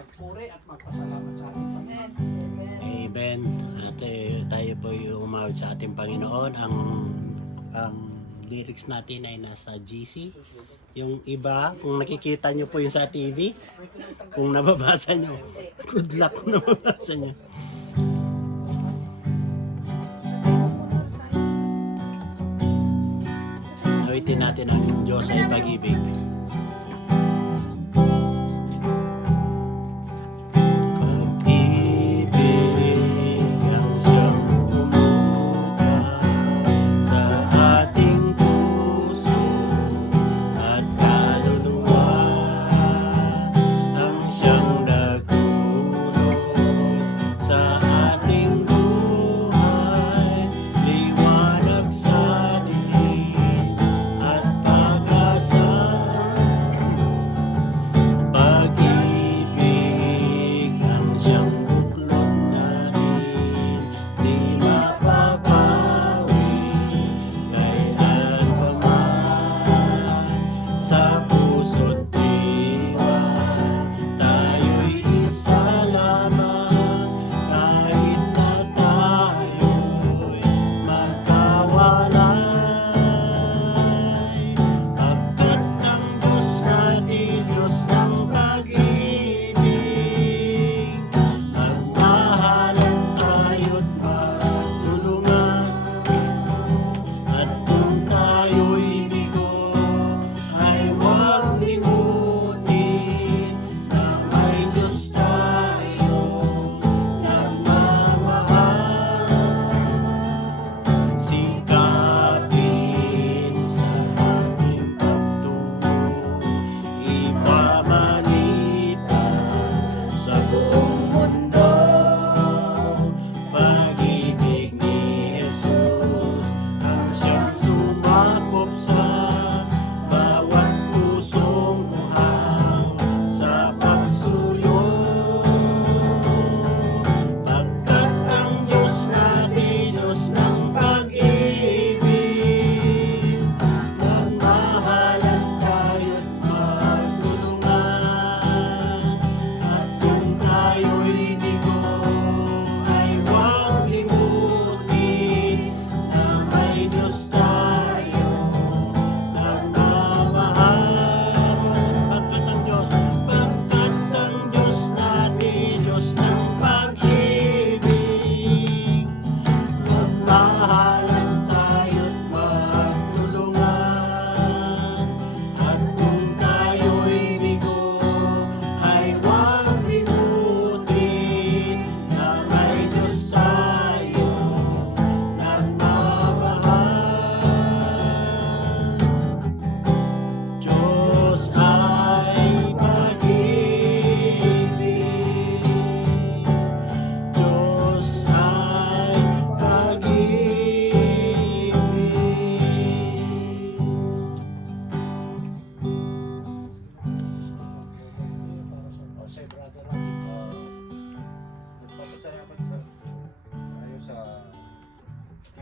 magpuri at magpasalamat sa ating Panginoon. Amen. At tayo po yung umawit sa ating Panginoon. Ang lyrics natin ay nasa GC. Yung iba, kung nakikita nyo po yung sa TV, kung nababasa nyo, good luck kung nababasa nyo. Awitin natin ang Diyos ay pag-ibig.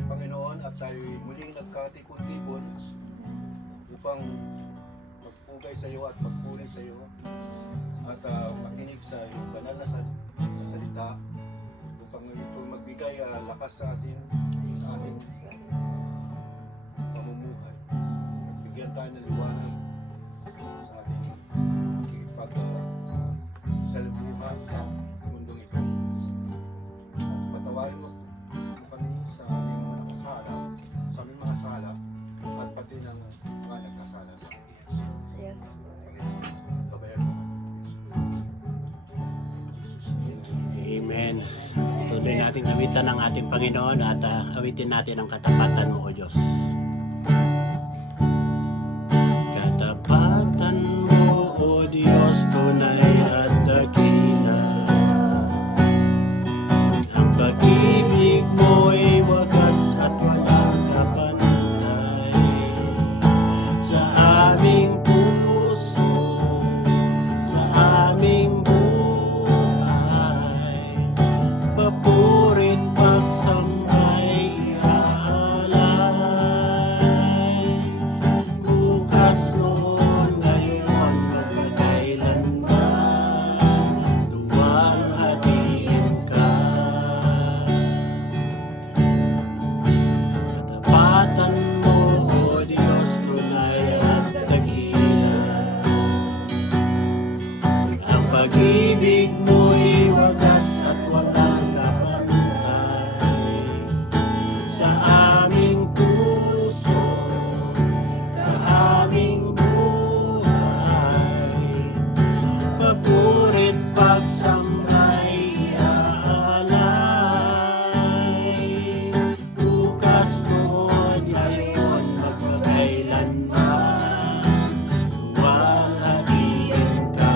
Panginoon at tayo'y muling nagkatikon-tikon upang magpugay sa iyo at magpuri sa iyo at makinig sa iyong banal na salita upang ito magbigay lakas sa ating pamumuhay. Bigyan tayo ng liwanag sa ating pagsalubungan sa mundong ito. At patawarin mo kami sa aming mga nakasala, sa aming mga sala, at pati ng mga nagkasala sa amin. Yes. Babayan mo. Amen. Tuloy natin awitan ng ating Panginoon at awitin natin ang katapatan mo, O Diyos. Katapatan mo, O Diyos, tunay at dakila. Ang pag-ibig mo'y wagas at walang kapantay. Sa aming puso, sa aming buhay, papurin pagsambay alay. pag-ibig mo'y wagas at walang kapantay sa aming puso, sa aming buhay. Papurit pagsambay aalay, bukas noon ngayon magpakailanman, walhatiin ka,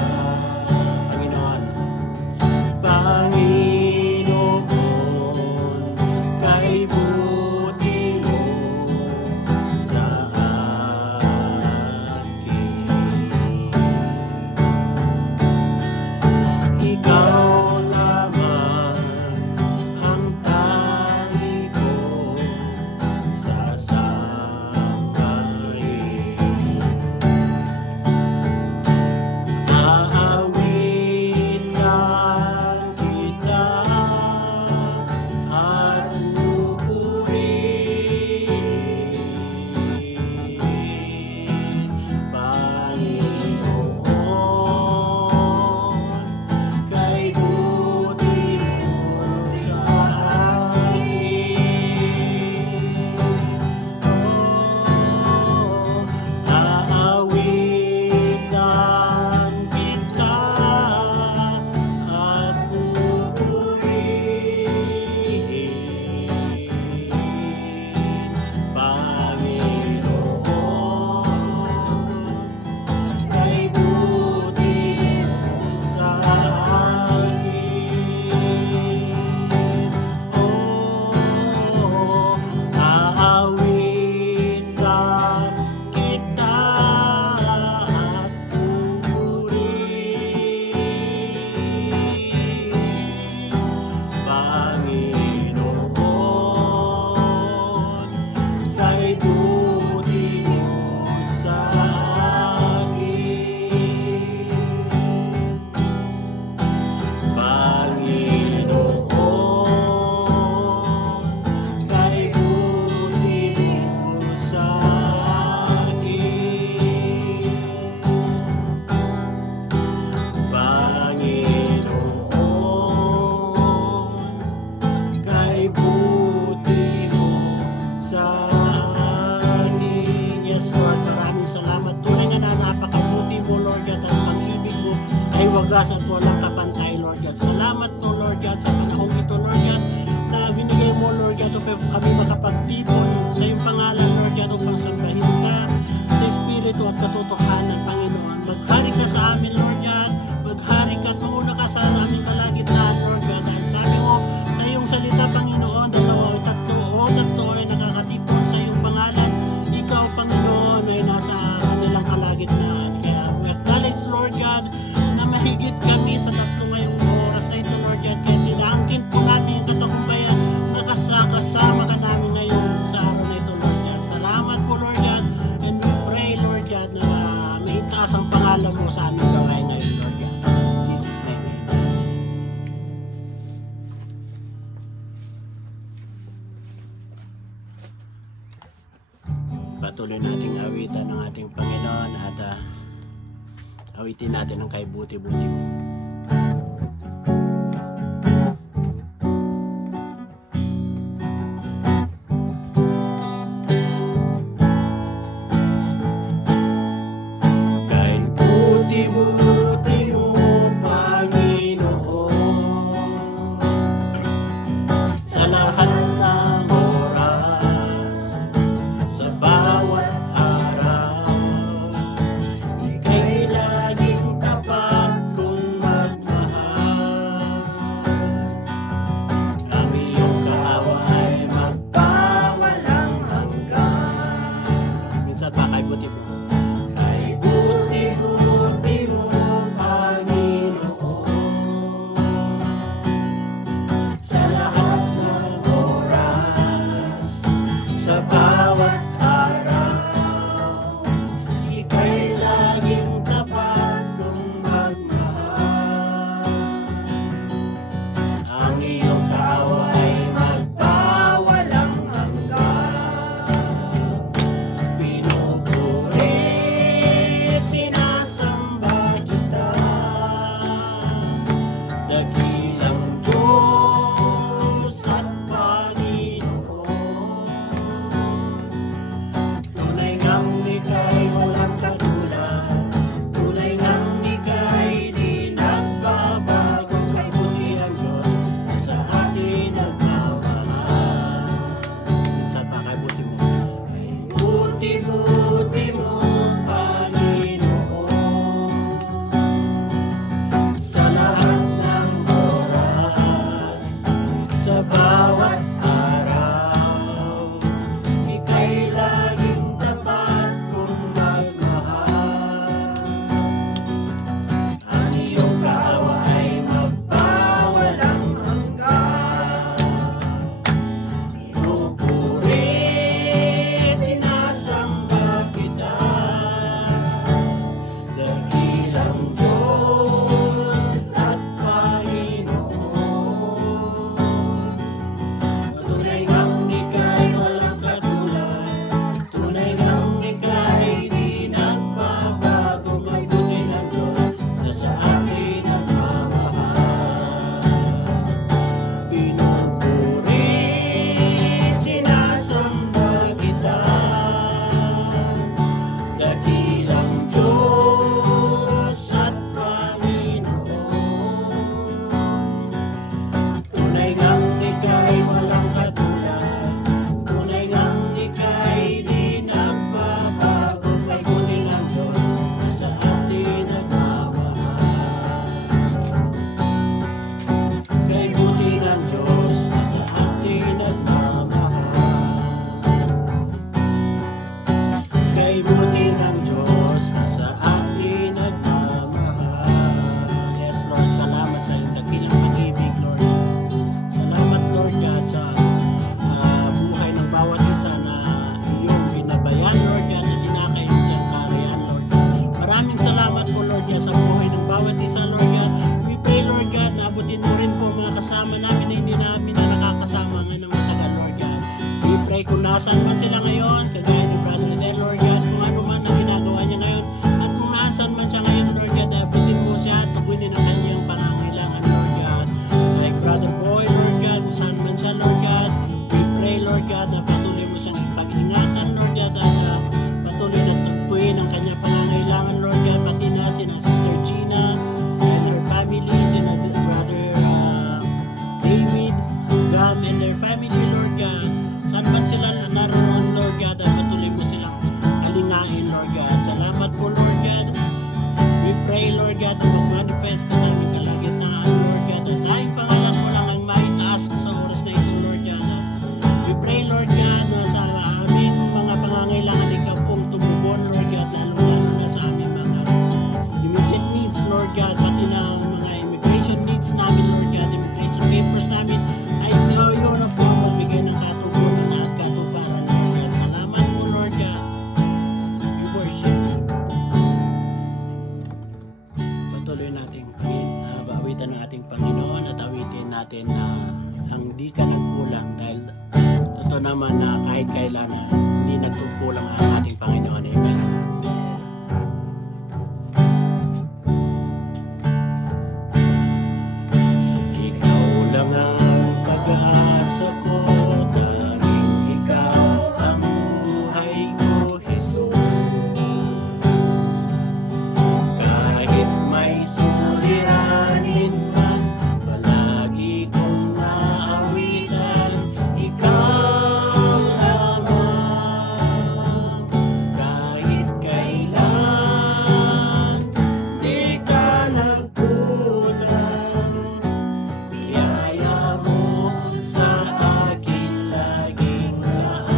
Panginoon. Panginoon, kay buti mo sa akin. Ikaw lamang ang tanging ko sasambahin. Aawitan kita at pupurihin, Panginoon, kay buti mo sa akin. Aawitan kita at pupurihin, Panginoon, kay buti mo sa akin. Aawitan kita at pupurihin, Panginoon, kay buti mo sa akin. Panginoon, kay buti mo sa akin. Panginoon, kay buti mo sa akin. Yes, Lord, maraming salamat. Tunay nga na napakabuti mo, Lord God, at pag-ibig mo ay wagas at walang kapantay, Lord God. Salamat po, Lord God, sa panahong ito, Lord God, na binigay mo, Lord God, upang kami makapagtipon sa iyong pangalan, Lord God, upang sambahin ka sa Espiritu at katotohanan, Panginoon. Maghari ka sa amin, Lord God. Maghari ka at manguna ka sa aming kalagitnaan, Lord God. Dahil sabi mo sa iyong salita, Panginoon, dalawa o tatlo ay nakakatipon sa iyong pangalan. Ikaw, Panginoon, ay nasa kanilang kalagitnaan. Kaya we acknowledge, Lord God, na mahigit kami sa tatlo ngayong oras na ito, Lord God. Kaya tinaangkin po namin yung katagumpayan na kasama ka namin ngayon sa araw na ito, Lord God. Salamat po, Lord God. And we pray, Lord God, na maitaas ang pangalan mo sa aming gawain ngayon, Lord God. In Jesus' name, amen. Patuloy nating awitan ng ating Panginoon at awitin natin ang kay buti-buti mo. Kay buti-buti mo, Panginoon, sa lahat ng oras, sa bawat araw, ika'y laging tapat kong ng ating Panginoon at awitin natin na ang di ka nagkulang dahil totoo naman na kahit kailan na hindi nagkukulang ang ating Panginoon. Amen. Ikaw lang ang pag-asa ko, tanging ikaw ang buhay ko, Jesus. Kahit may suliranin man, palagi kong aawitan, ikaw lamang. Kahit kailan, di ka nagkulang, biyaya mo sa akin laging laan.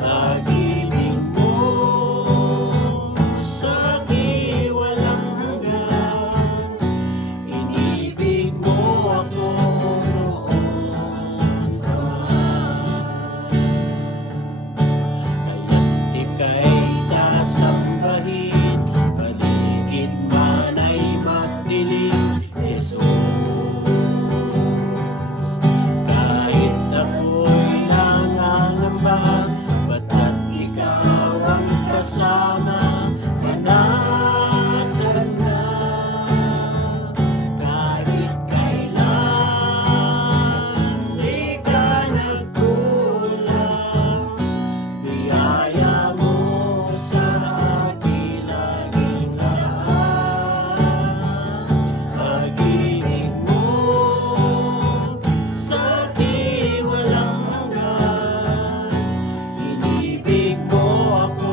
Pag-ibig mo sa akin walang hanggan, inibig mo ako noon naman. Kaya't ika'y sasambahin, paligid man ay magdilim, Jesus. Kahit ako'y nangangamba, bata't ikaw ang kasama, manatag na. Kahit kailan, di ka nagkulang, biyaya mo sa akin laging laan. Pag-ibig mo sa akin walang hanggan, inibig mo ako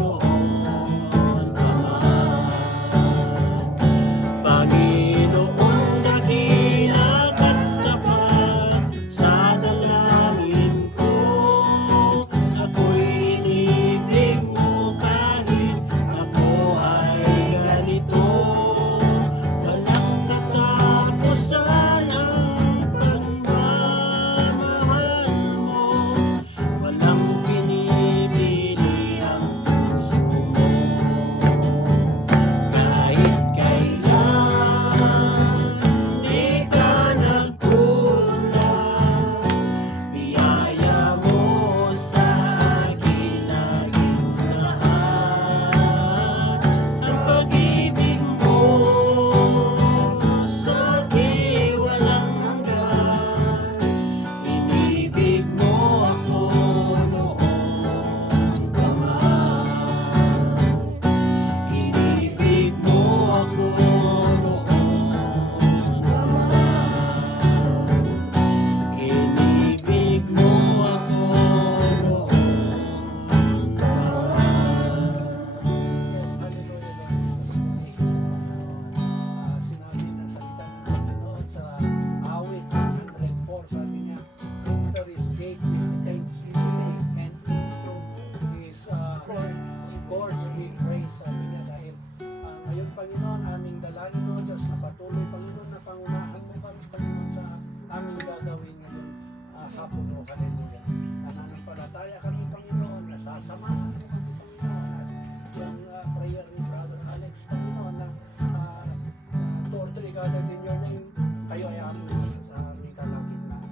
noon naman. Panginoon, dakila at tapat sa dalangin ko, ako'y inibig mo kahit ako ay ganito. Walang katapusan ang pagmamahal mo, walang pinipili ang puso mo. Kahit kailan, di ka nagkulang, biyaya mo sa akin laging laan. Ang pag-ibig mo sa akin walang hanggan, inibig mo ako noon naman. Inibig mo ako noon naman. Inibig mo ako noon naman. Yes, hallelujah, Lord Jesus. Muli, sinabi ng salita ng Panginoon sa awit 104, sabi niya, enter his gate with thanksgiving and into his courts with praise. Sabi niya dahil ngayon, Panginoon, aming dalangin mo, Diyos, na patuloy, Panginoon, na pangunahan mo kami, Panginoon, sa aming gagawin ngayon hapon, o hallelujah. Nananampalataya kami, Panginoon, na sasamahan mo kami, Panginoon, as yung prayer ni Brother Alex, Panginoon, na 2 or 3 gathered in your name, kayo ay aming sa aming kalagitnaan.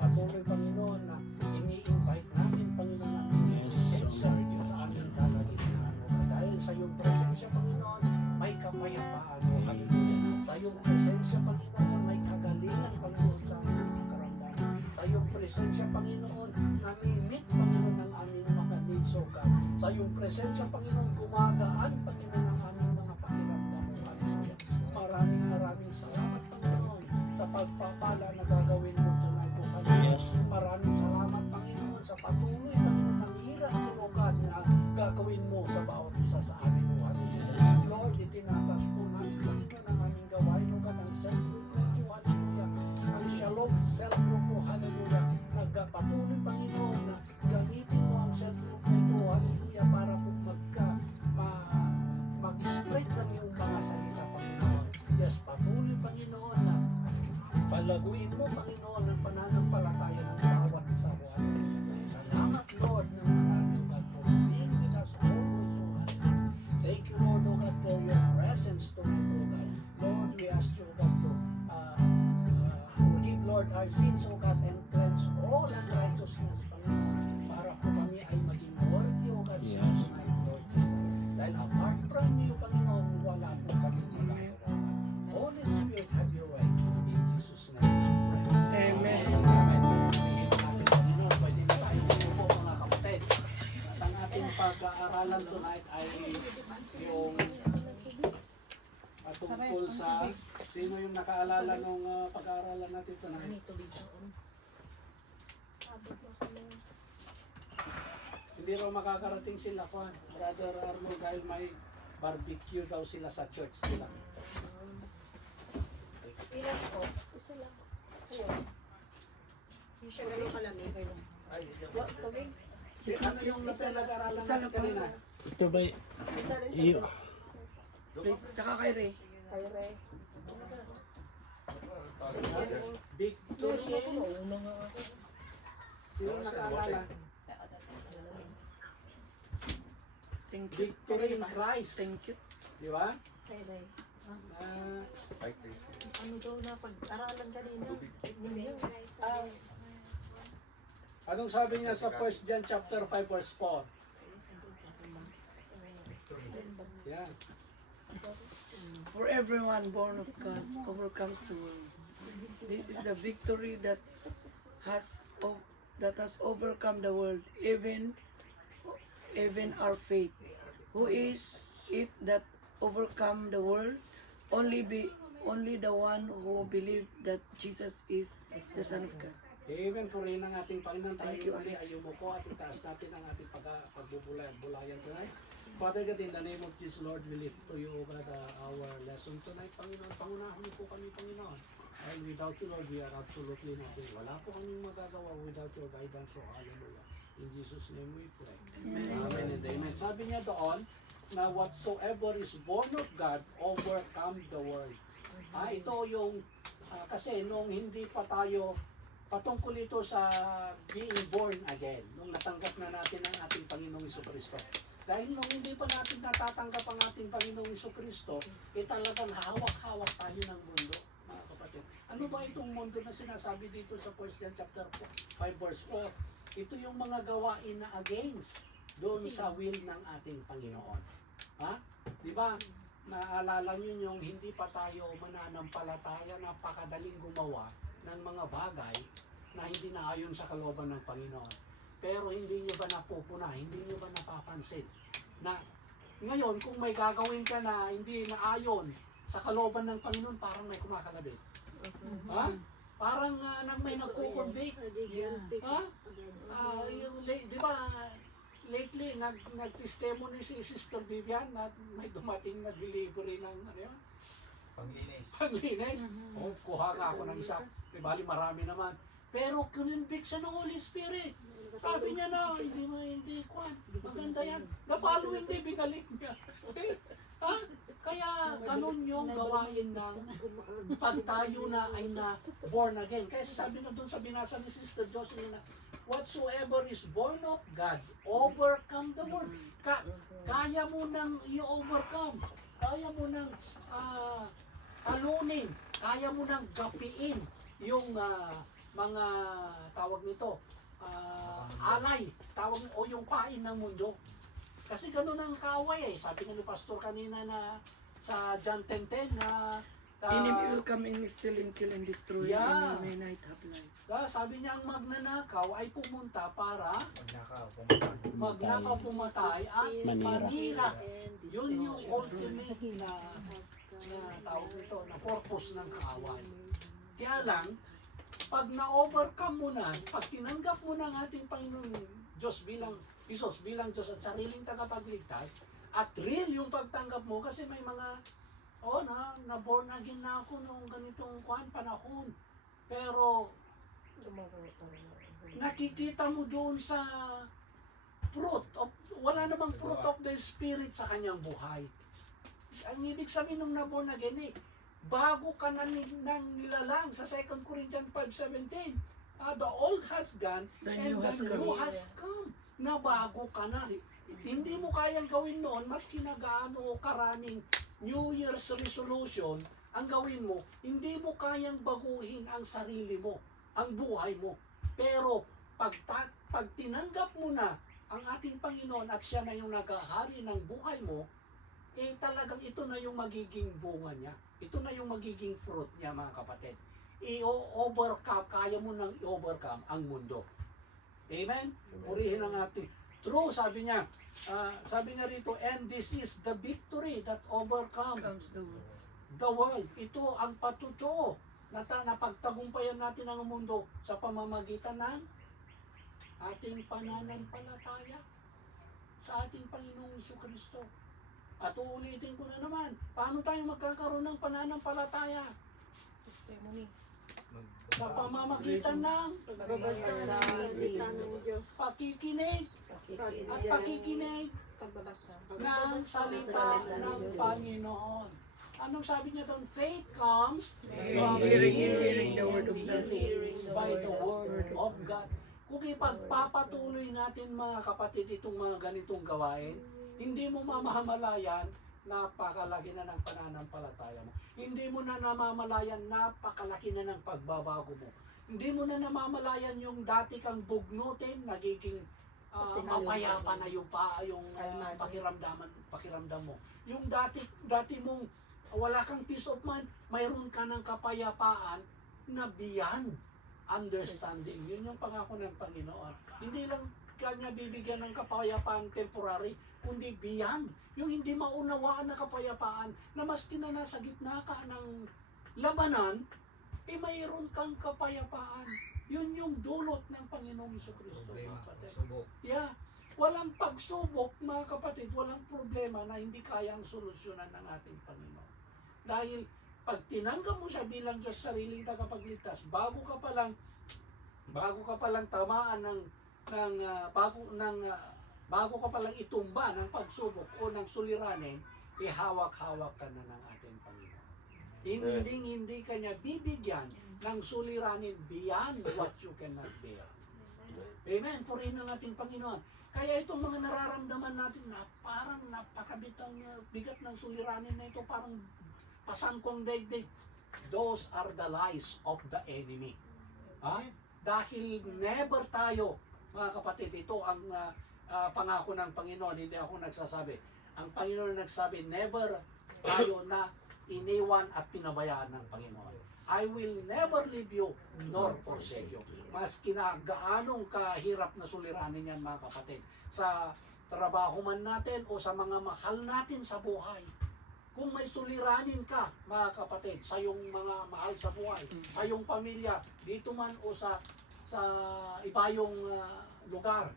Patuloy, Panginoon, na ini-invite namin, Panginoon, na Yes, presensya sa aming kalagitnaan. Dahil sa iyong presensya, Panginoon, may kapayapaan, o hallelujah. Sa iyong presensya, Panginoon, may kagalingan, Panginoon, sa aming mga karamdaman. Sa iyong presensya, Panginoon, namimit, Panginoon, ng aming mga needs, o God. Sa iyong presensya, Panginoon, gumagaan, Panginoon, ang aming mga pakiramdam, o hallelujah. Maraming salamat, Panginoon, sa pagpapala na gagawin mo tonight, o hallelujah. Yes. Maraming salamat, Panginoon, sa patuloy, Panginoon, ng hirap, o God, na gagawin mo sa bawat isa sa amin, o hallelujah. Lord, itinatas po namin, Panginoon, ang aming gawain, o God, ang self-group na ito, hallelujah. Ang shalom, self-group po, hallelujah. Nagpatuloy, Panginoon, na gamitin mo ang self-group na ito, hallelujah, para po mag-spread ng iyong mga salita, Panginoon. Yes, patuloy, Panginoon, na palaguin mo, Panginoon, ang pananampalataya ng bawat isa, o hallelujah. Salamat, Lord, ng marami, O God, for being with us always, O hallelujah. Thank you, Lord, O God, for your presence tonight, O God. our sins, O God, and cleanse all unrighteousness, Panginoon, para po kami ay maging worthy, O God, sa Yes. tonight, Lord Jesus. Dahil apart from you, Panginoon, wala po kami magagawa. Holy Spirit, have your way. In Jesus' name. Amen. Amen. Panginoon, pwede na tayo po mga kapatid. At ang ating pag-aaralan tonight ay yung tungkol sa sino yung nakaalala nung pag-aaralan natin tonight. Hindi raw makakarating sila, Juan. Brother Arno, dahil may barbecue daw sila sa church nila. Ilan po? Isa lang. Ayun. Hindi siya ganun kalami. What, kami? Ano yung nag-aaralan natin kanina? Ito ba, Isa rin iyo, Please, tsaka kay Ray. Kay Ray. Victory. Sino nakaalala? Thank you. Victory in Christ. Thank you. Di ba? Kay Ray. Like this. Ano daw na pag-aralan kanina? Anong sabi niya sa 1 John chapter 5 verse 4? Yan. For everyone born of God overcomes the world. This is the victory that has overcome the world, even our faith. Who is it that overcome the world? Only the one who believe that Jesus is the Son of God. Amen. Purihin ang ating Panginoon. Thank Tayo you, uli Alex. ay umuko at itaas natin ang ating pagbubulayan tonight. Father God, in the name of Jesus, Lord, we lift to you, O God, our lesson tonight. Panginoon, pangunahan niyo po kami, Panginoon. And without you, Lord, we are absolutely nothing. Wala po kaming magagawa without your guidance. So, hallelujah. In Jesus' name we pray. Amen and amen. Sabi niya doon, na whatsoever is born of God, overcome the world. Ito yung, kasi nung hindi pa tayo, patungkol ito sa being born again, nung natanggap na natin ang ating Panginoong Jesucristo. Dahil nung hindi pa natin natatanggap ang ating Panginoong Jesucristo, talagang hawak-hawak tayo ng mundo, mga kapatid. Ano ba itong mundo na sinasabi dito sa 1 John chapter 5 verse 4? Ito yung mga gawain na against doon sa will ng ating Panginoon. Ha? Di ba? Naalala nyo yung hindi pa tayo mananampalataya, napakadaling gumawa ng mga bagay na hindi naayon sa kalooban ng Panginoon. Pero hindi nyo ba napupuna, hindi nyo ba napapansin na ngayon kung may gagawin ka na hindi naayon sa kalooban ng Panginoon, parang may kumakalabit. Ha? Parang may nagkukonvict. Ha? Di ba, lately, nag-testimony si Sister Vivian na may dumating na delivery ng ano yun? Panglinis. Oh, kuha nga ako ng isa. Di bali, marami naman. Pero kinonvict siya ng Holy Spirit. Sabi niya na, hindi, kwan. Maganda yan. The following day, binalik niya. Ha? Kaya ganun yung gawain ng pag tayo na ay na born again. Kaya sabi na doon sa binasa ni Sister Jocelyn na, whatsoever is born of God, overcome the world. Kaya mo nang i-overcome. Kaya mo nang alunin. Kaya mo nang gapiin yung mga tawag nito, alay, tawag o yung pain ng mundo. Kasi ganun ang kaaway eh. Sabi nga ni Pastor kanina na sa John 10:10 na Enemy will come in, steal and kill and destroy. Yeah. And may night have life. sabi niya ang magnanakaw ay pumunta para magnakaw, pumatay at manira. Yun yung ultimate na tawag nito, na purpose ng kaaway. Kaya lang, pag na-overcome mo na, pag tinanggap mo na ang ating Panginoon Diyos bilang Isos, bilang Diyos at sariling tagapagligtas, at real yung pagtanggap mo, kasi may mga, na born again na ako nung ganitong panahon. Pero, nakikita mo doon sa wala namang fruit of the Spirit sa kanyang buhay. Ang ibig sabihin nung na-born again bago ka na nang nilalang sa 2 Corinthians 5:17. The old has gone The and new the has new come. has come. Na bago ka na. Hindi mo kayang gawin noon, maski na gaano karaming New Year's resolution ang gawin mo, hindi mo kayang baguhin ang sarili mo. ang buhay mo. Pero pag tinanggap mo na ang ating Panginoon at siya na yung naghahari ng buhay mo, eh talagang ito na yung magiging bunga niya. Ito na yung magiging fruit niya, mga kapatid. I-overcome, kaya mo nang i-overcome ang mundo. Amen? Purihin ang ating. True, sabi niya rito, and this is the victory that overcome Comes the word. the world. Ito ang patutuo na napagtagumpayan natin ang mundo sa pamamagitan ng ating pananampalataya sa ating Panginoong Jesucristo. At uulitin ko na naman, paano tayo magkakaroon ng pananampalataya? Testimony. Sa pamamagitan ng Pagbabasa ng salita ng Diyos. pakikinig at pakikinig Pagbabasa. ng salita ng Panginoon. Anong sabi niya doon? Faith comes from Hearing the word of God. by the word of God. Kung ipagpapatuloy natin, mga kapatid, itong mga ganitong gawain, hindi mo mamamalayan, napakalaki na ng pananampalataya mo. Hindi mo na namamalayan, napakalaki na ng pagbabago mo. Hindi mo na namamalayan yung dati kang bugnutin, nagiging mapayapa na yung pakiramdam mo. Yung dati mong wala kang peace of mind, mayroon ka ng kapayapaan na beyond understanding. Yun yung pangako ng Panginoon. Hindi lang kanya bibigyan ng kapayapaan temporary, kundi beyond. Yung hindi maunawaan na kapayapaan na maski na nasa gitna ka ng labanan, eh mayroon kang kapayapaan. Yun yung dulot ng Panginoong Jesucristo. Yeah. Walang pagsubok, mga kapatid, walang problema na hindi kayang solusyonan ng ating Panginoon. Dahil pag tinanggap mo siya bilang Diyos sariling tagapagligtas, bago ka pa lang tamaan bago ka palang itumba ng pagsubok o ng suliranin, ihawak-hawak ka na ng ating Panginoon. Hindi ka niya bibigyan ng suliranin beyond what you cannot bear. Amen. Purihin ang ating Panginoon. Kaya itong mga nararamdaman natin na parang napakabitang bigat ng suliranin na ito, parang pasangkong daigdig. Those are the lies of the enemy. Dahil never tayo, mga kapatid, ito ang pangako ng Panginoon, hindi ako nagsasabi. Ang Panginoon nagsabi, never tayo na iniwan at pinabayaan ng Panginoon. I will never leave you nor forsake you. Mas kinagaanong kahirap na suliranin yan, mga kapatid, sa trabaho man natin o sa mga mahal natin sa buhay. Kung may suliranin ka, mga kapatid, sa iyong mga mahal sa buhay, sa iyong pamilya, dito man o sa ibayong lugar,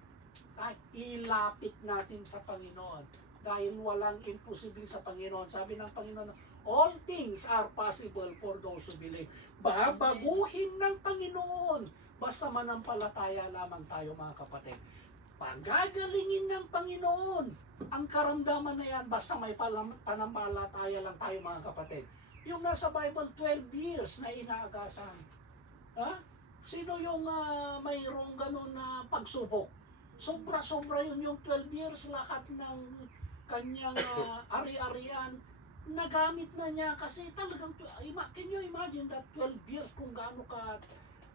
ay ilapit natin sa Panginoon. Dahil walang imposible sa Panginoon. Sabi ng Panginoon, all things are possible for those who believe. Babaguhin ng Panginoon. Basta manampalataya lamang tayo, mga kapatid. Pagagalingin ng Panginoon ang karamdaman na yan, basta may panampalataya lang tayo, mga kapatid. Yung nasa Bible, 12 years na inaagasan. Sino yung mayroong ganun na pagsubok? Sobra-sobra yun yung 12 years, lahat ng kanyang ari-arian, nagamit na niya kasi talagang, can you imagine that 12 years kung gaano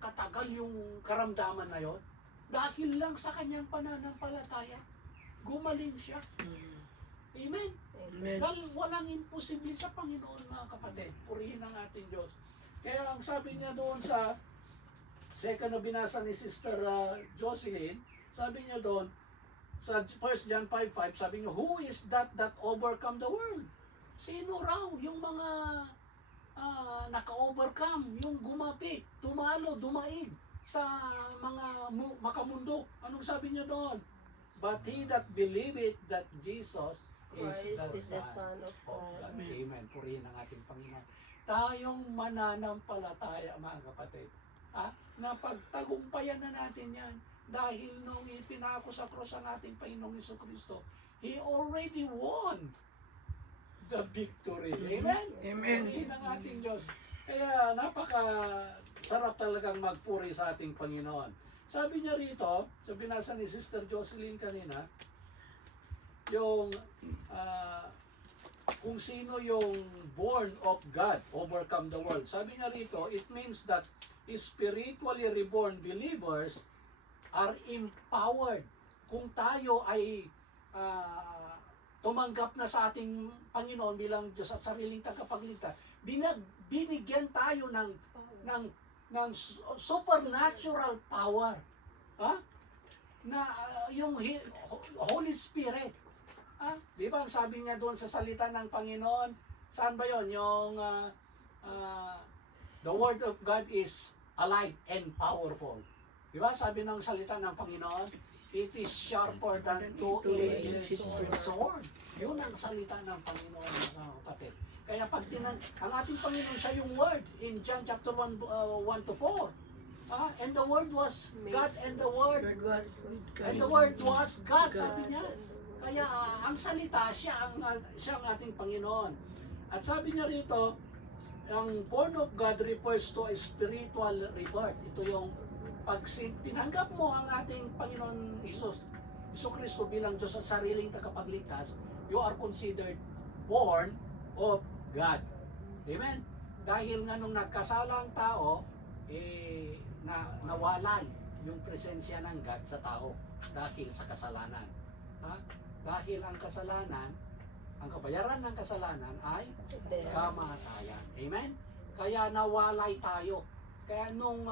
katagal yung karamdaman na yon? Dahil lang sa kanyang pananampalataya, gumaling siya. Amen? Amen. Dahil walang imposible sa Panginoon, mga kapatid. Purihin ang ating Diyos. Kaya ang sabi niya doon sa second na binasa ni Sister Jocelyn, sabi niya doon, sa 1 John 5:5, sabi niya, who is that overcome the world? Sino raw yung mga naka-overcome, yung gumapit, tumalo, dumaig sa mga makamundo? Anong sabi niya doon? But he that believeth that Jesus is the Son of God. Amen. Purihin ang ating Panginoon. Tayong mananampalataya, mga kapatid, na pagtagumpayan na natin yan. Dahil nung ipinako sa cross ang ating Panginoong Jesucristo, He already won the victory. Amen? Amen. Purihin ang ating Diyos. Kaya napaka-sarap talagang magpuri sa ating Panginoon. Sabi niya rito, sa binasa ni Sister Jocelyn kanina, yung kung sino yung born of God, overcome the world. Sabi niya rito, it means that spiritually reborn believers are empowered. Kung tayo ay tumanggap na sa ating Panginoon bilang Diyos at sariling tagapagligtas, binigyan tayo ng supernatural power. Ha? Na yung Holy Spirit. Di ba ang sabi niya doon sa salita ng Panginoon? Saan ba yon? Yung the Word of God is alive and powerful. Di ba? Sabi ng salita ng Panginoon, it is sharper than two-edged sword. Yun ang salita ng Panginoon, mga kapatid. Kaya pag ang ating Panginoon, siya yung Word in John chapter 1, 1 to 4. And the Word was God, and the Word Word was with God. And the Word was God, sabi niya. Kaya ang salita, siya ang ating Panginoon. At sabi niya rito, ang born of God refers to a spiritual rebirth. Ito yung pag tinanggap mo ang ating Panginoon Iso Kristo bilang Diyos at sariling tagapagligtas, you are considered born of God. Amen? Dahil nga nung nagkasala ang tao, nawalan yung presensya ng God sa tao dahil sa kasalanan. Dahil ang kasalanan, ang kabayaran ng kasalanan ay kamatayan. Amen? Kaya nawalay tayo. Kaya nung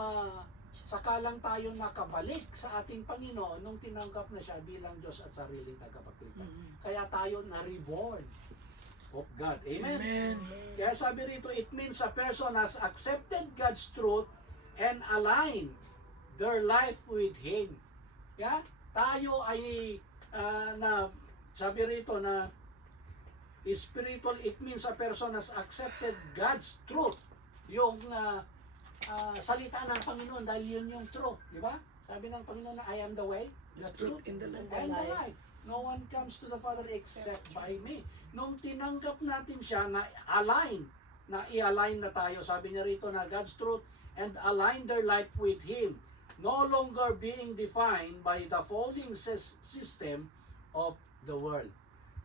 sakalang tayo nakabalik sa ating Panginoon nung tinanggap na siya bilang Diyos at sariling tagapagligtas. Kaya tayo na-reborn of God. Amen? Amen. Kaya sabi rito, it means a person has accepted God's truth and aligned their life with Him. Yeah? Tayo ay sabi rito na spiritual, it means a person has accepted God's truth. Yung salita ng Panginoon dahil yun yung truth. Di ba? Sabi ng Panginoon na I am the way, The truth in the and land. the life. No one comes to the Father except by me. Nung tinanggap natin siya na i-align na tayo, sabi niya rito na God's truth and align their life with Him, no longer being defined by the falling system of the world.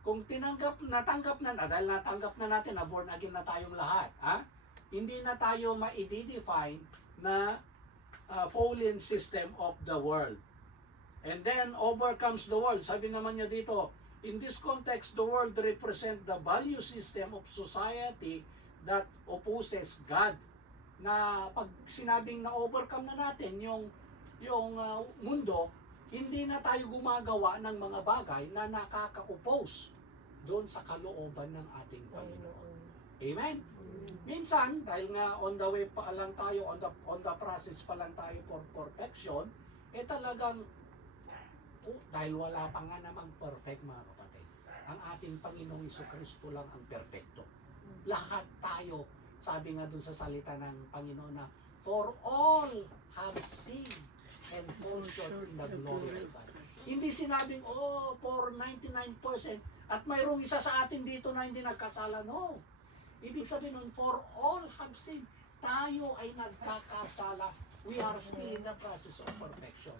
Kung natanggap na dahil natanggap na natin na born again na tayong lahat, hindi na tayo ma-define na fallen system of the world. And then overcomes the world. Sabi naman niya dito, in this context, the world represent the value system of society that opposes God. Na pag sinabing na-overcome na natin yung mundo, hindi na tayo gumagawa ng mga bagay na nakaka-oppose doon sa kalooban ng ating Panginoon. Amen? Minsan, dahil nga on the way pa lang tayo, on the process pa lang tayo for perfection, talagang, dahil wala pa nga namang perfect, mga kapatid, ang ating Panginoong Jesucristo lang ang perfecto. Lahat tayo, sabi nga dun sa salita ng Panginoon na, for all have sinned and fall short in the glory of God. Hindi sinabing, for 99%, at mayroong isa sa atin dito na hindi nagkasala. No. Ibig sabihin nun, for all have sinned. Tayo ay nagkakasala. We are still in the process of perfection.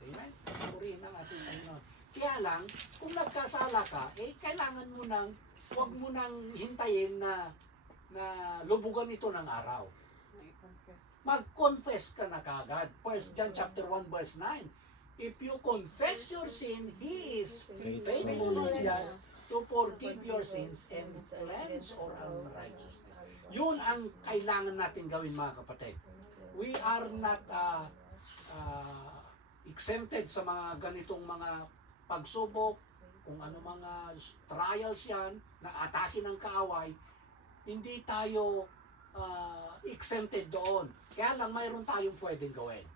Amen? Purihin ang ating Panginoon. Kaya lang, kung nagkasala ka, kailangan mo huwag mo nang hintayin na lubugan ito ng araw. Mag-confess ka na kagad. 1 John chapter 1 verse 9. If you confess your sin, He is faithful and just to forgive your sins and cleanse all unrighteousness. Yun ang kailangan natin gawin, mga kapatid. We are not exempted sa mga ganitong mga pagsubok, kung ano mga trials yan, na atake ng kaaway, hindi tayo exempted doon. Kaya lang mayroon tayong pwedeng gawin.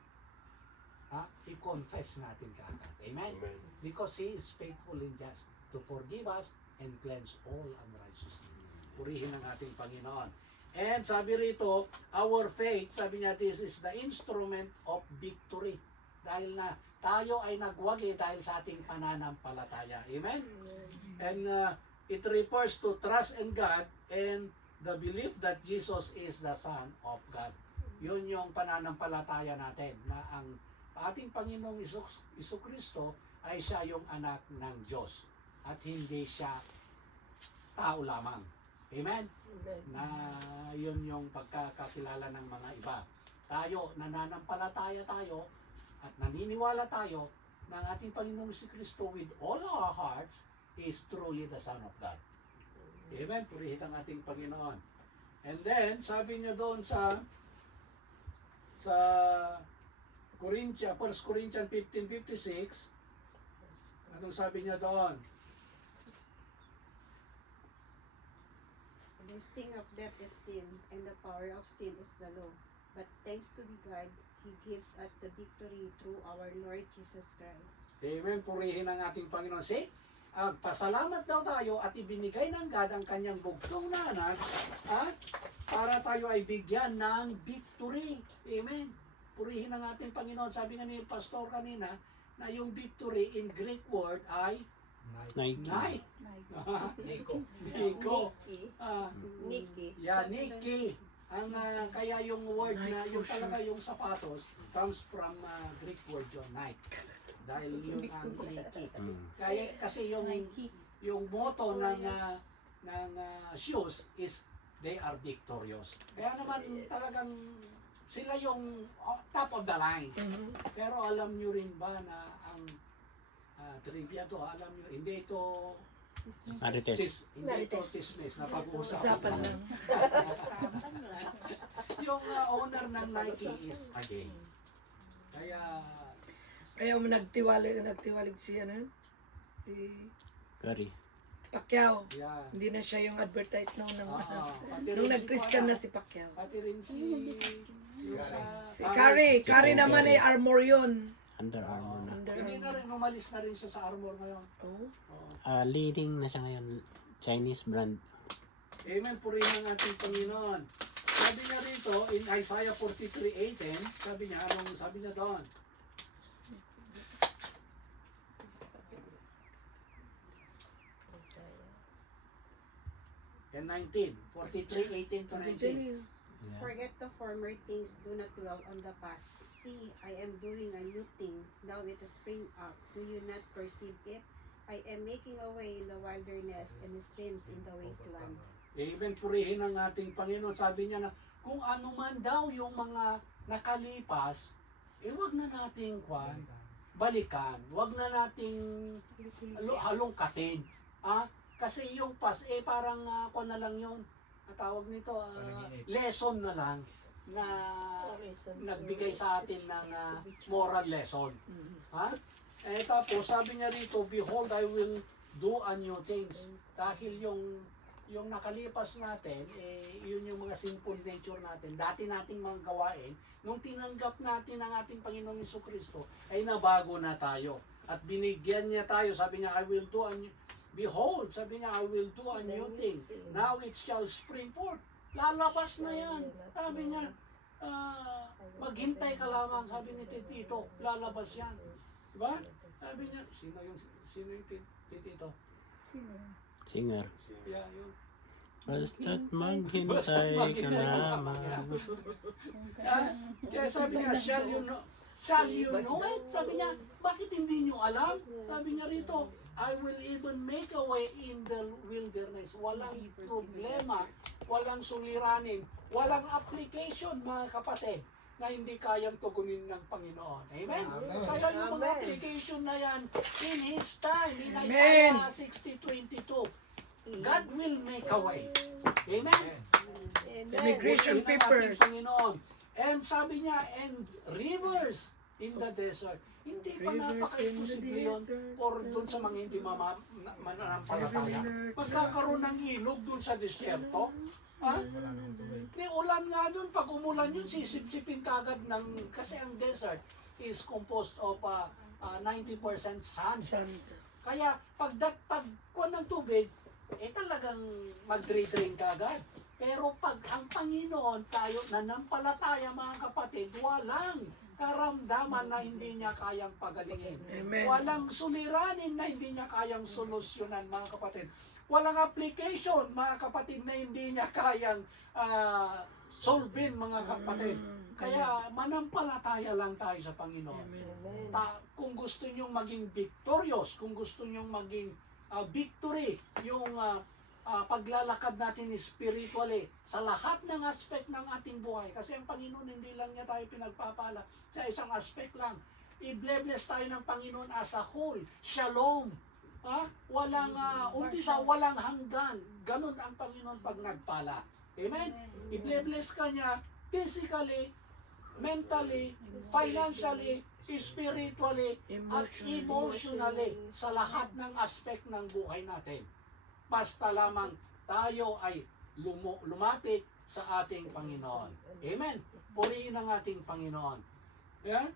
I-confess natin kaagad. Amen? Amen. Because He is faithful and just to forgive us and cleanse all unrighteousness. Purihin ang ating Panginoon. And sabi rito, our faith, sabi niya, this is the instrument of victory. Dahil na tayo ay nagwagi dahil sa ating pananampalataya. Amen? And it refers to trust in God and the belief that Jesus is the Son of God. Yun yung pananampalataya natin na ang ating Panginoong Jesucristo ay siya yung anak ng Diyos at hindi siya tao lamang. Amen? Amen. Na yun yung pagkakakilala ng mga iba. tayo, nananampalataya tayo, at naniniwala tayo na ang ating Panginoong si Kristo with all our hearts is truly the Son of God. Amen. Purihin ang ating Panginoon. And then, sabi niya doon sa 1 Corinthians 15:56, anong sabi niya doon? The sting of death is sin, and the power of sin is the law. But thanks to be God, He gives us the victory through our Lord Jesus Christ. Amen. Purihin ang ating Panginoon. See? Pasalamat daw tayo at ibinigay ng God ang kanyang bugtong na anak para tayo ay bigyan ng victory. Amen. Purihin ang ating Panginoon. Sabi nga ni Pastor kanina na yung victory in Greek word ay Nike. night. Nico. Nico. Nikki. Yeah, Nike. Ang kaya yung word na yung talaga yung sapatos comes from Greek word yung night. Dahil yung Nike. Kaya kasi yung motto ng shoes is they are victorious. Kaya naman talagang sila yung top of the line. Pero alam nyo rin ba na ang trivia to, alam nyo, hindi ito Marites. hindi ito tismis na pag-uusapan Usapan lang. Yung owner ng Nike is a gay. Kaya Nagtiwalig si Curry. Pacquiao. yeah. Hindi na siya yung advertise nung Pati nung rin nag-Christian na Kuya, si Pacquiao. Pati rin yung sa Si Curry naman ay armor yun. Under Armour na. Under Hindi na rin, umalis na rin siya sa Armor ngayon. Oh. Oo. Leading na siya ngayon. Chinese brand. Amen, purihin ang ating Panginoon. Sabi niya rito, in Isaiah 43:18, sabi niya doon? And 19, 43:18 to 19. Yeah. Forget the former things, do not dwell on the past. See, I am doing a new thing. Now it is spring up. Do you not perceive it? I am making a way in the wilderness and streams in the wasteland. Amen, purihin ang ating Panginoon. Sabi niya na kung ano man daw yung mga nakalipas, wag na nating balikan. Wag na nating halongkatin. Kasi yung past, parang na lang yun. Tawag nito, lesson na lang na nagbigay sa atin ng moral lesson. Tapos sabi niya rito, behold, I will do a new things. Dahil yung nakalipas natin, yun yung mga sinful nature natin, dati nating mga gawain, nung tinanggap natin ang ating Panginoong Jesucristo, ay nabago na tayo. At binigyan niya tayo, sabi niya, I will do a new, behold, sabi niya, I will do a new thing. Now it shall spring forth. Lalabas na yan. Sabi niya, maghintay ka lamang, sabi ni Tito, lalabas yan. Diba? Sabi niya, sino yung Tito? Singer. Yeah, yun. Basta't maghintay ka lamang. Kaya sabi niya, shall you know it? Sabi niya, bakit hindi niyo alam? Sabi niya rito, I will even make a way in the wilderness. Walang problema, walang suliranin, walang application, mga kapatid, na hindi kayang tugunin ng Panginoon. Amen? Kaya yung mga application na yan, in His time, in Isaiah 60:22, God will make a way. Amen? Immigration Purihin ang ating papers. Panginoon. And sabi niya, and rivers in the desert. Hindi pa napaka-imposible yun or doon sa mga hindi mananampalataya. Magkakaroon ng ilog doon sa disyerto. May ulan nga doon. Pag umulan yun, sisip-sipin kagad ng, kasi ang desert is composed of 90% sand. Kaya pag kuha ng tubig, talagang mag-drain kagad. Pero pag ang Panginoon tayo nanampalataya, mga kapatid, walang karamdaman na hindi niya kayang pagalingin. Amen. Walang suliranin na hindi niya kayang solusyonan, mga kapatid. Walang application, mga kapatid, na hindi niya kayang solvein, mga kapatid. Kaya manampalataya lang tayo sa Panginoon. Kung gusto niyong maging victorious, kung gusto niyong maging victory, yung paglalakad natin spiritually sa lahat ng aspect ng ating buhay. Kasi ang Panginoon, hindi lang niya tayo pinagpapala sa isang aspect lang. I-bless tayo ng Panginoon as a whole. Shalom. Walang umpisa, walang hanggan. Ganun ang Panginoon pag nagpala. Amen? I-bless ka niya physically, mentally, financially, spiritually, at emotionally sa lahat ng aspect ng buhay natin. Basta lamang tayo ay lumapit sa ating Panginoon. Amen? Purihin ang ating Panginoon. Yeah?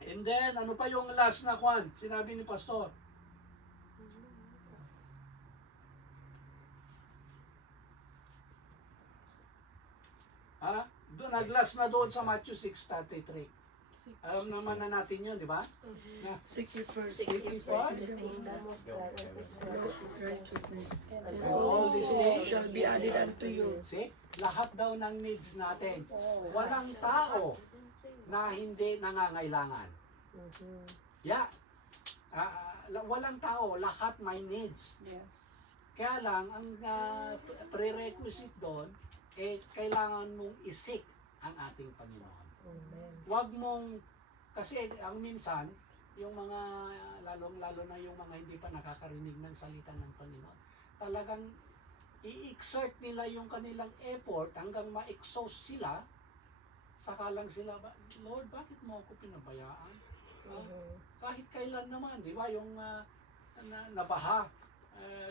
And then, ano pa yung last na kwan? Sinabi ni Pastor. Nag-last na doon sa Matthew 6:33. Alam naman na natin yun, di ba? Seek ye first. Seek ye first. the kingdom of righteousness. And all all these these things shall be added unto you. See? Lahat daw ng needs natin. Walang tao na hindi nangangailangan. Yeah. Walang tao, lahat may needs. Yes. Kaya lang, ang prerequisite doon, kailangan mong isik ang ating Panginoon. Huwag mong, kasi ang minsan, yung mga, lalong-lalo na yung mga hindi pa nakakarinig ng salita ng Panginoon, talagang i-exert nila yung kanilang effort hanggang ma-exhaust sila, saka lang sila, Lord, bakit mo ako pinabayaan? Kahit kailan naman, di ba, yung nabaha,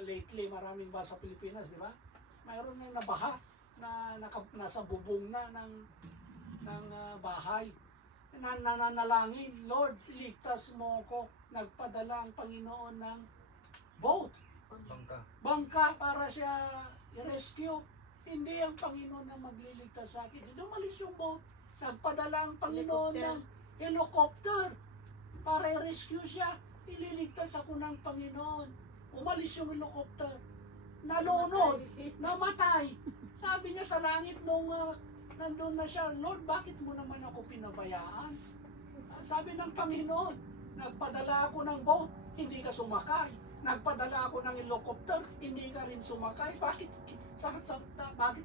lately, maraming ba sa Pilipinas, di ba? Mayroon ng nabaha na nasa bubong na ng bahay. Nananalangin, Lord, iligtas mo ko. Nagpadala ang Panginoon ng boat. Bangka para siya i-rescue. Hindi ang Panginoon na magliligtas sa akin. Hindi umalis yung boat. Nagpadala ang Panginoon ng helicopter para i-rescue siya. Ililigtas ako ng Panginoon. Umalis yung helicopter. Nalunod. Namatay. Sabi niya sa langit nung nandun na siya, Lord, bakit mo naman ako pinabayaan? Sabi ng Panginoon, nagpadala ako ng boat, hindi ka sumakay. Nagpadala ako ng helicopter, hindi ka rin sumakay. Bakit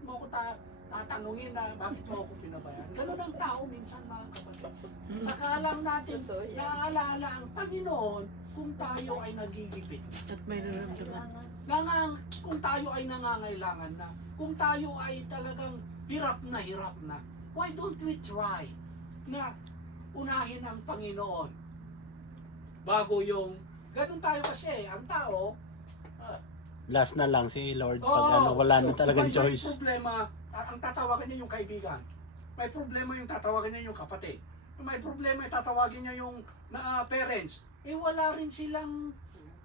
mo ako tatanungin na bakit mo ako pinabayaan? Ganun ang tao minsan, mga kapatid. Sakalang natin naaalala ang Panginoon kung tayo ay nagigipit. At may naramdaman. Kung tayo ay nangangailangan na, kung tayo ay talagang hirap na, why don't we try na unahin ang Panginoon bago yung, ganun tayo kasi, ang tao, Last na lang si Lord pag wala na talagang may choice. problema, ang tatawagan niya yung kaibigan. May problema yung tatawagan niya yung kapatid. May problema yung tatawagin niya yung parents. Wala rin silang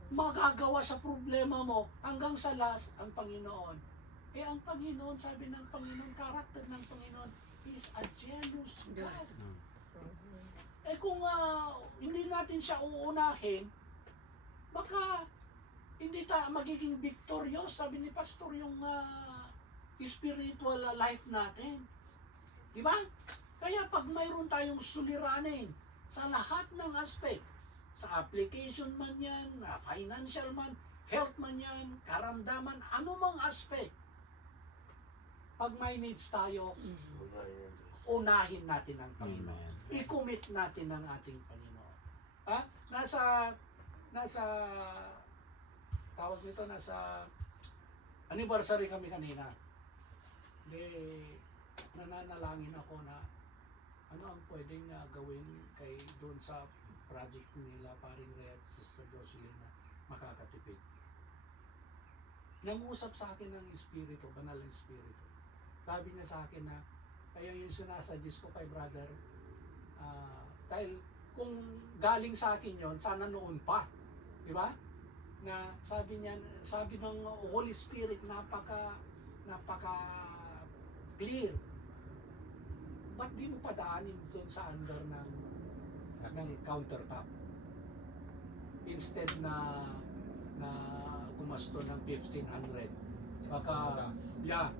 magagawa sa problema mo hanggang sa last, ang Panginoon. Ang Panginoon, sabi ng Panginoon, karakter ng Panginoon is a jealous God. Kung hindi natin siya uunahin, baka hindi magiging victorious, sabi ni Pastor, yung spiritual life natin. Di ba? Kaya pag mayroon tayong suliranin sa lahat ng aspect, sa application man yan, financial man, health man yan, karamdaman, anumang aspect, pag may needs tayo, unahin natin ang Panginoon. I-commit natin ang ating Panginoon. Nasa tawag nito, nasa anniversary kami kanina. Nananalangin ako na ano ang pwedeng gawin doon sa project nila, paring Red, Sister Jocelyn, na makakatipid. Nangusap sa akin ng Espiritu, banal na Espiritu. Sabi niya sa akin na, kaya yung sinasuggest ko kay brother, dahil kung galing sa akin yon, sana noon pa. Di ba? Na sabi ng Holy Spirit, napaka clear. Ba't di mo padaanin doon sa under ng countertop? Instead na gumasto ng 1,500. Baka, yeah.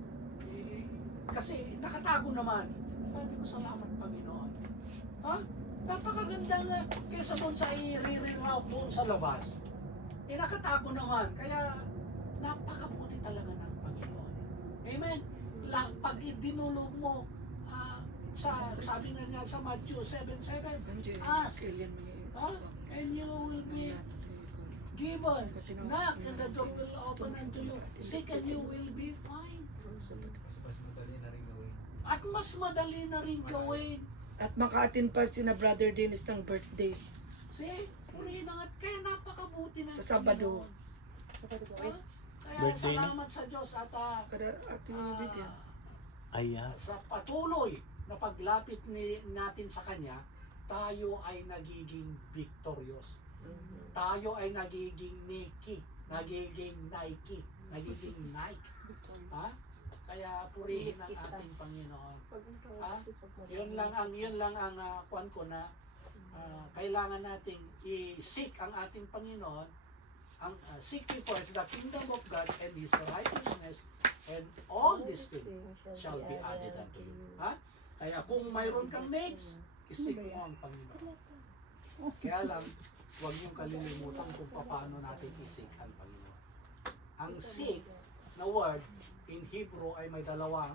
Kasi nakatago naman. Sabi ko, salamat Panginoon. Napakaganda nga. Kesa doon sa i-re-route doon sa labas. Nakatago naman. Kaya napakabuti talaga ng Panginoon. Amen? Pag dinulog mo, sabi na niya sa Matthew 7:7, ask, and you will be given. Knock, and the door will open unto you. Seek, and you will be find. At mas madali na rin gawin. At makaatin pa si na Brother Dennis ng birthday. See? Purihin na nga. Kaya napakabuti ng Sa Sabado. Panginoon. Kaya Birthday na? salamat sa Diyos at Kada ating bigyan. Ayan. sa patuloy na paglapit natin sa Kanya, tayo ay nagiging victorious. Tayo ay nagiging Nike, nagiging Nike. Ha? Kaya purihin ang ating Panginoon. Ha? Yun lang ang kuwan ko na kailangan nating i-seek ang ating Panginoon. Ang seek ye first the kingdom of God and His righteousness, and all these things shall be added unto you. Ha? Kaya kung mayroon kang needs, i-seek mo ang Panginoon. Kaya lang, huwag niyong kalilimutan kung paano natin i-seek ang Panginoon. Ang seek na word in Hebrew ay may dalawang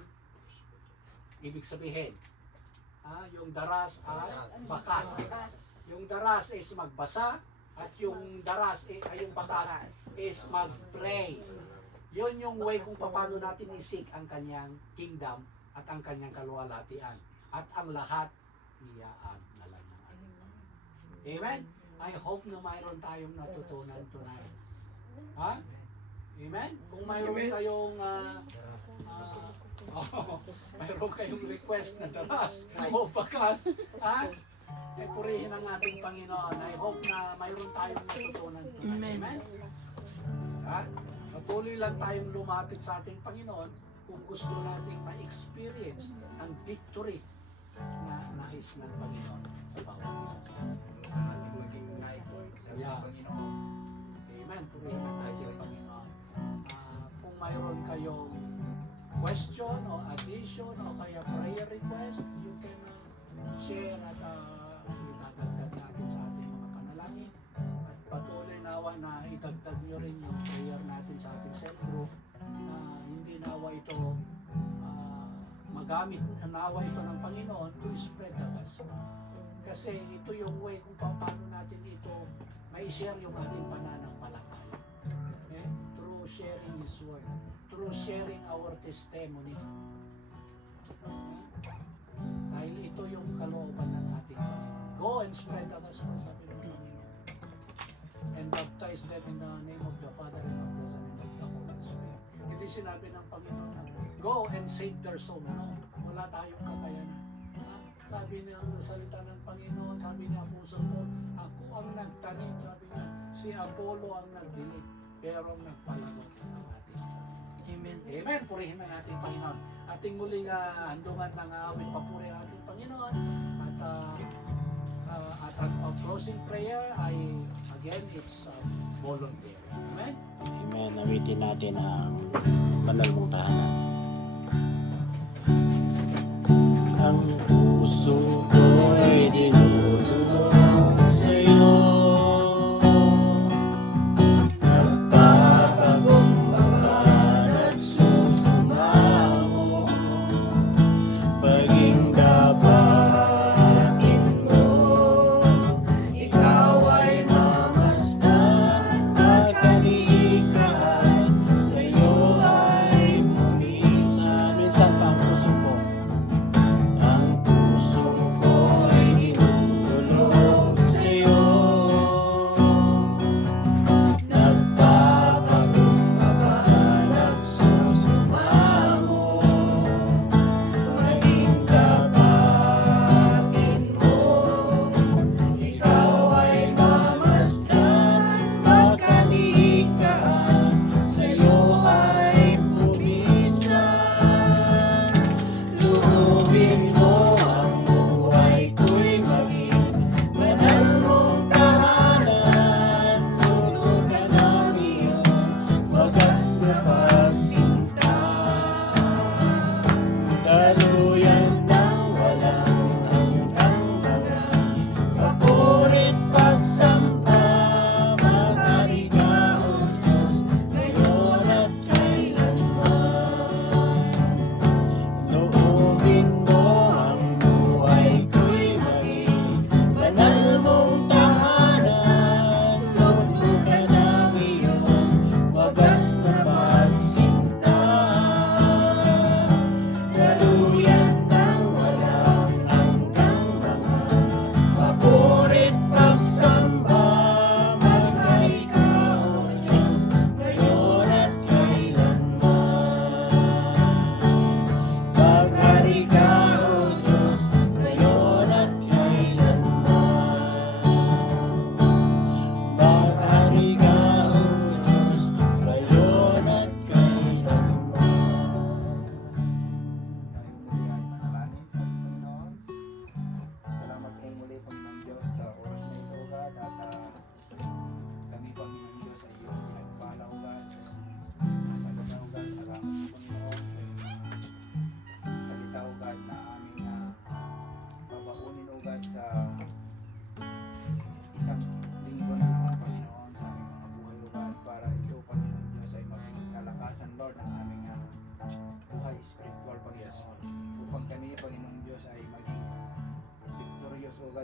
ibig sabihin. Yung daras at bakas. Yung daras is magbasa at yung daras ay yung bakas is mag-pray. Yun yung way kung paano natin i-seek ang kanyang kingdom at ang kanyang kaluwalhatian. At ang lahat, iyaan na lang ng ating Panginoon. Amen? I hope na mayroon tayong natutunan tonight. Ha? Amen? Kung mayroon kayong mayroon kayong request na daras o bakas, ay purihin ang ating Panginoon. I hope na mayroon tayong natutunan tonight. Amen? Patuloy lang tayong lumapit sa ating Panginoon kung gusto nating ma-experience ang victory na nais ng Panginoon sa bawat isa sa atin. Yeah. Amen. Purihin na tayo sa Panginoon. Kung mayroon kayong question o addition o kaya prayer request, you can share at idadagdag natin sa ating mga panalangin. At patuloy nawa na idagdag nyo rin yung prayer natin sa ating cell group na hindi nawa ito magamit nawa ito ng Panginoon to spread the gospel. Kasi ito yung way kung paano natin ito may share yung ating pananampalataya. Okay? Through sharing His Word. Through sharing our testimony. Dahil ito yung kalooban ng ating Panginoon. Go and spread the gospel, sabi ng Panginoon. And baptize them in the name of the Father and of the Son and of the Holy Spirit. Hindi sinabi ng Panginoon na go and save their soul. No, wala tayong kakayanan. Sabi niya ang salita ng Panginoon, sabi niya Apostol Paul, ako ang nagtanim, sabi niya, si Apollo ang nagdilig, pero ang nagpalago ng ating Amen. Amen. Purihin ang ating Panginoon. Ating muling handungan ng awit papuri ang ating Panginoon. At ang closing prayer ay, again, it's voluntary. Amen? Amen. Nawitin natin ang banal mong tahanan. Ang puso ko'y dinudulog sa'yo. Nagpapagumbabad at susumamo. Paging dapatin mo, ikaw ay mamasdan. Pagkalikaan sa'yo ay bumisa. Minsan pa ang puso ko. Ang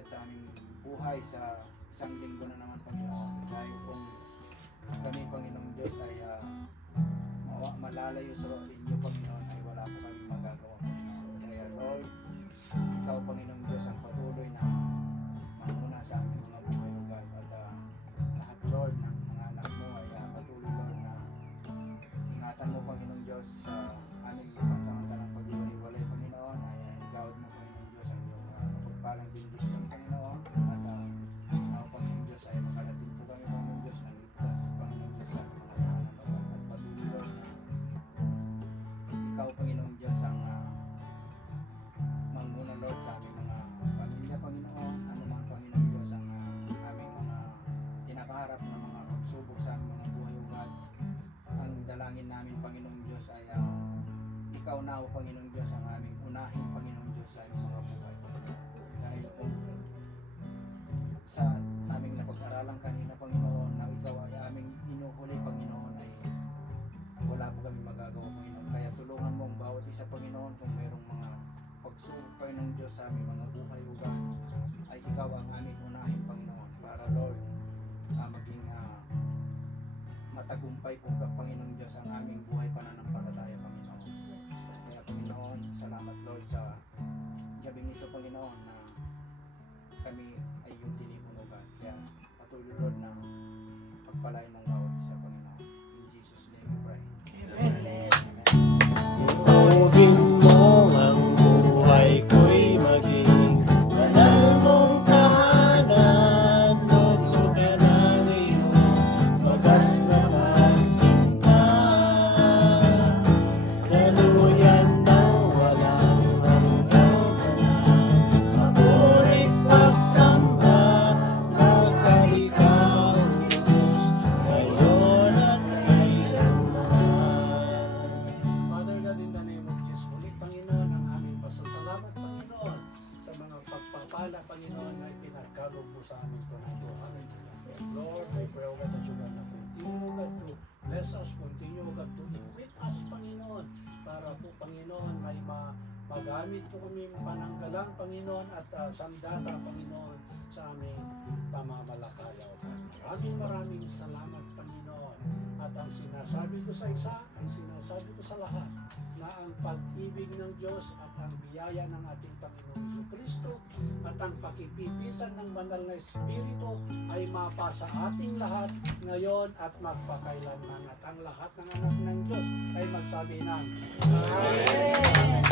God, sa aming buhay sa isang linggo na naman, Panginoon. Dahil kung kami, Panginoong Diyos, ay malalayo sa inyo, Panginoon, ay wala po kami magagawa, Panginoon. Kaya, Lord, ikaw, Panginoong Diyos, ang patuloy na manguna sa aming mga buhay, O God. At lahat, Lord, ng mga anak mo ay patuloy, Lord, na ingatan mo, Panginoong Diyos, sa aming pansamantalang pag-iwalay, Panginoon. Ay gawad mo, Panginoong Diyos, ang iyong mapagpalang bendisyon, Panginoon. At ako, Panginoong Diyos, ay makarating po kami, Panginoong Diyos, ng ligtas, Panginoong Diyos, sa mga tahanan, O God. At patuloy, Lord, na ikaw, Panginoong Diyos, ang manguna, Lord, sa aming mga pamilya, Panginoon. Ano man, Panginoong Diyos, ang aming mga kinakaharap na mga pagsubok sa aming mga buhay, O God. Ang dalangin namin, Panginoong Diyos, ay ikaw na, O Panginoong Diyos, ang aming unahin, Panginoong Diyos, sa aming mga buhay. Dahil kung sa aming napag-aralan kanina, Panginoon, na ikaw ay aming inuhuli, Panginoon, ay wala po kami magagawa, Panginoon. Kaya tulungan mo ang bawat isa, Panginoon, kung mayroong mga pagsubok, Panginoong Diyos, sa aming mga buhay, O God, ay ikaw ang aming unahin, Panginoon, para, Lord, maging matagumpay po ka, Panginoong Diyos, ang aming buhay pananampalataya, Panginoon. Kaya, Panginoon, salamat, Lord, sa gabing ito, Panginoon, na kami ay yung tinipon, O God. Kaya patuloy, Lord, na pagpalain mong bawat isa, Panginoon. In Jesus' name we pray. Amen. Inuhin mo ang buhay ko'y maging banal mong tahanan. Lugar ng iyong wagas na magsinta. Daluyan ng walang hanggang paborit pagsamba. Magkaikaw, Diyos, ngayon at kailanman. Father God, in the name of Jesus, muli, Panginoon, ang aming pasasalamat, Panginoon, sa mga pagpapala, Panginoon, na ipinagkaloob mo sa amin tonight. Hallelujah. Lord, I pray, O God, that you God, na continue, O God, to bless us, continue, O God, to equip us, Panginoon, para po, Panginoon, may magamit po kami pananggalang, Panginoon, at sandata, Panginoon, sa aming pamamalakaya, O God. Maraming salamat, Panginoon. At ang sinasabi ko sa isa, ay sinasabi ko sa lahat, na ang pag-ibig ng Diyos at ang biyaya ng ating Panginoon Jesucristo at ang pakipipisan ng banal na Espiritu ay mapasa ating lahat ngayon at magpakailanman. At ang lahat ng anak ng Diyos ay magsabi ng Amen.